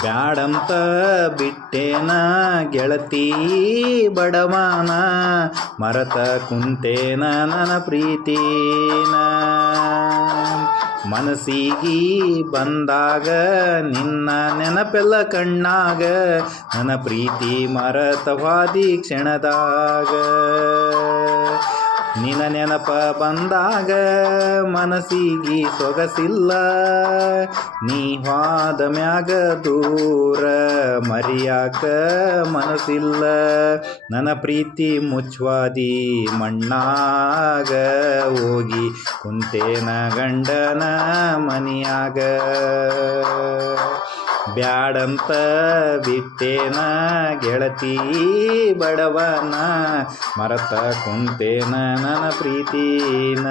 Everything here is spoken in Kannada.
ಬ್ಯಾಡಂತ ಬಿಟ್ಟೇನ ಗೆಳತಿ ಬಡವನ, ಮರತ ಕುಂತೇನ ನನ್ನ ಪ್ರೀತಿನ. ಮನಸ್ಸಿಗೆ ಬಂದಾಗ ನಿನ್ನ ನೆನಪೆಲ್ಲ ಕಣ್ಣಾಗ, ನನ್ನ ಪ್ರೀತಿ ಮರತ ಹಾದಿ ಕ್ಷಣದಾಗ. ನಿನ್ನ ನೆನಪ ಬಂದಾಗ ಮನಸ್ಸಿಗೆ ಸೊಗಸಿಲ್ಲ, ನೀ ಹೋದ ಮ್ಯಾಗ ದೂರ ಮರಿಯಾಕ ಮನಸ್ಸಿಲ್ಲ. ನನ್ನ ಪ್ರೀತಿ ಮುಚ್ಚುವಾದಿ ಮಣ್ಣಾಗ, ಹೋಗಿ ಕುಂತೇನ ಗಂಡನ ಮನಿಯಾಗ. ಬ್ಯಾಡಂತ ಬಿಟ್ಟೇನ ಗೆಳತಿ ಬಡವನ, ಮರತ ಕುಂತೇನ ನನ್ನ ಪ್ರೀತಿನ.